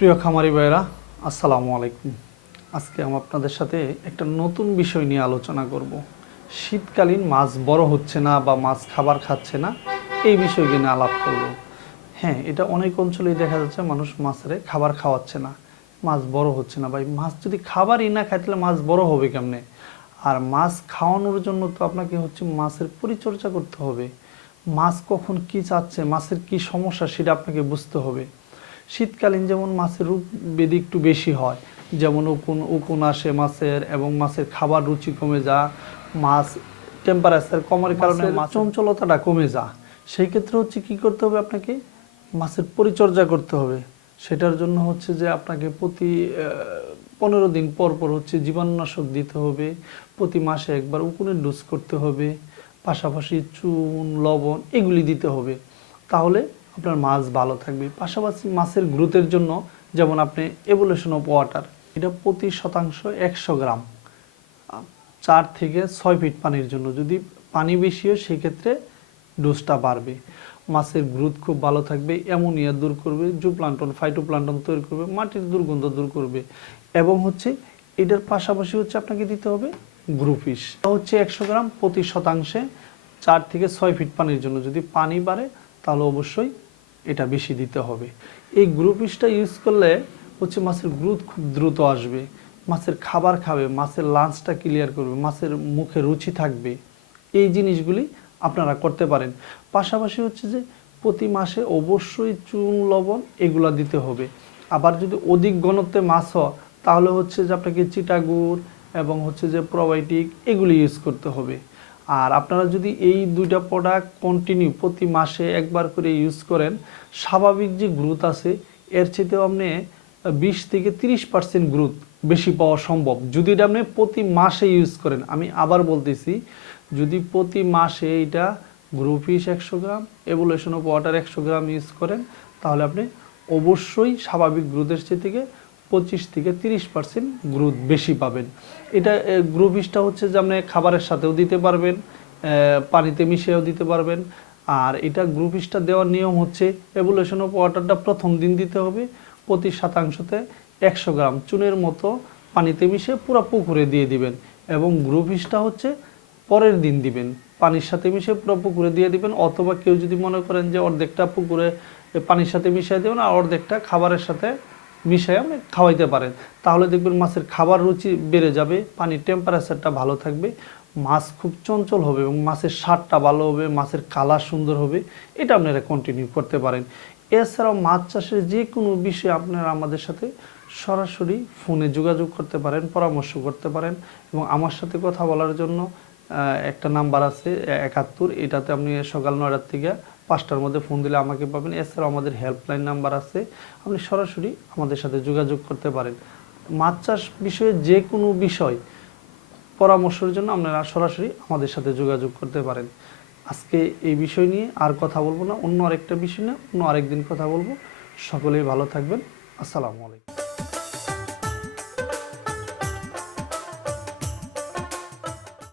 প্রিয় খামারি ভাইরা আসসালামু আলাইকুম। আজকে আমি আপনাদের সাথে একটা নতুন বিষয় নিয়ে আলোচনা করব। শীতকালীন মাছ বড় হচ্ছে না বা মাছ খাবার খাচ্ছে না, এই বিষয়কে নিয়ে আলাপ করব। হ্যাঁ এটা অনেক অঞ্চলেই দেখা যাচ্ছে মানুষ মাছের খাবার খাওয়াচ্ছে না, মাছ বড় হচ্ছে না। ভাই, মাছ যদি খাবারই না খাই তাহলে মাছ বড় হবে কেমনে? আর মাছ খাওয়ানোর জন্য তো আপনাকে হচ্ছে মাছের পরিচর্যা করতে হবে। মাছ কখন কি চাচ্ছে, মাছের কি সমস্যা, সেটা আপনাকে বুঝতে হবে। শীতকালীন যেমন মাছের রূপ বেদি একটু বেশি হয় যেমন উকুন উকুন আসে মাছের এবং মাছের খাবার রুচি কমে যা মাছ টেম্পারেচার কমার কারণে মাছ চঞ্চলতাটা কমে যা। সেই ক্ষেত্রে হচ্ছে কি করতে হবে আপনাকে? মাছের পরিচর্যা করতে হবে। সেটার জন্য হচ্ছে যে আপনাকে প্রতি পনেরো দিন পর পর হচ্ছে জীবাণুনাশক দিতে হবে। প্রতি মাসে একবার উকুনের ডোজ করতে হবে। পাশাপাশি চুন লবণ এগুলি দিতে হবে। তাহলে আপনার মাছ ভালো থাকবে। পাশাপাশি মাছের গ্রোথের জন্য যেমন আপনি এভলিউশন অফ ওয়াটার এটা প্রতি শতাংশ একশো গ্রাম চার থেকে ছয় ফিট পানির জন্য। যদি পানি বেশি হয়, সেক্ষেত্রে ডোজটা বাড়বে। মাছের গ্রোথ খুব ভালো থাকবে অ্যামোনিয়া দূর করবে জু প্লান্টন ফাইটো প্লান্টন তৈরি করবে, মাটির দুর্গন্ধ দূর করবে এবং হচ্ছে এটার পাশাপাশি হচ্ছে আপনাকে দিতে হবে গ্রুপিস হচ্ছে একশো গ্রাম প্রতি শতাংশে চার থেকে ছয় ফিট পানির জন্য। যদি পানি বাড়ে, তাহলে অবশ্যই এটা বেশি দিতে হবে। এই গ্রুপিসটা ইউজ করলে হচ্ছে মাছের গ্রোথ খুব দ্রুত আসবে। মাছের খাবার খাবে, মাছের লাঞ্চটা ক্লিয়ার করবে, মাছের মুখে রুচি থাকবে। এই জিনিসগুলি আপনারা করতে পারেন। পাশাপাশি হচ্ছে যে প্রতি মাসে অবশ্যই চুন, লবণ এগুলা দিতে হবে। আবার যদি অধিক ঘনত্বে মাছ হয়, তাহলে হচ্ছে যে আপনাকে চিটাগুড় এবং হচ্ছে যে প্রোবায়োটিক এগুলি ইউজ করতে হবে। আর আপনারা যদি এই দুইটা প্রোডাক্ট কন্টিনিউ প্রতি মাসে একবার করে ইউজ করেন, স্বাভাবিক যে গ্রোথ আছে, এর চেয়েতেও আপনি বিশ থেকে তিরিশ পার্সেন্ট গ্রোথ বেশি পাওয়া সম্ভব। যদি এটা আপনি প্রতি মাসে ইউজ করেন, আমি আবার বলতেছি, যদি প্রতি মাসে এটা গ্রুপিস একশো গ্রাম এভুলেশন অফ ওয়াটার একশো গ্রাম ইউজ করেন, তাহলে আপনি অবশ্যই স্বাভাবিক গ্রোথের চেয়ে থেকে পঁচিশ থেকে তিরিশ পার্সেন্ট গ্রোথ বেশি পাবেন। এটা গ্রুপিসটা হচ্ছে যে আপনি খাবারের সাথেও দিতে পারবেন পানিতে মিশিয়েও দিতে পারবেন। আর এটা গ্রুপিসটা দেওয়ার নিয়ম হচ্ছে এভুলেশন অফ ওয়াটারটা প্রথম দিন দিতে হবে, প্রতি শতাংশতে একশো গ্রাম চুনের মতো পানিতে মিশিয়ে পুরো পুকুরে দিয়ে দিবেন এবং গ্রুপিসটা হচ্ছে পরের দিন দিবেন। পানির সাথে মিশিয়ে পুরো পুকুরে দিয়ে দিবেন অথবা কেউ যদি মনে করেন যে অর্ধেকটা পুকুরে পানির সাথে মিশিয়ে দেবেন আর অর্ধেকটা খাবারের সাথে মিশিয়ে আপনি খাওয়াইতে পারেন। তাহলে দেখবেন মাছের খাবার রুচি বেড়ে যাবে, পানির টেম্পারেচারটা ভালো থাকবে, মাছ খুব চঞ্চল হবে এবং মাছের স্বাদটা ভালো হবে, মাছের কালার সুন্দর হবে, এটা আপনারা কন্টিনিউ করতে পারেন। এছাড়াও মাছ চাষের যে কোনো বিষয়ে আপনারা আমাদের সাথে সরাসরি ফোনে যোগাযোগ করতে পারেন, পরামর্শ করতে পারেন এবং আমার সাথে কথা বলার জন্য একটা নাম্বার আছে একাত্তর, এটাতে আপনি সকাল নয়টার থেকে পাঁচটার মধ্যে ফোন দিলে আমাকে পাবেন। এছাড়াও আমাদের হেল্পলাইন নাম্বার আছে। আপনি সরাসরি আমাদের সাথে যোগাযোগ করতে পারেন। মাছ চাষ বিষয়ে যে কোনো বিষয় পরামর্শের জন্য আপনারা সরাসরি আমাদের সাথে যোগাযোগ করতে পারেন। আজকে এই বিষয় নিয়ে আর কথা বলব না, অন্য আরেকটা বিষয় নিয়ে অন্য আরেকদিন কথা বলব। সকলেই ভালো থাকবেন। আসসালামু আলাইকুম।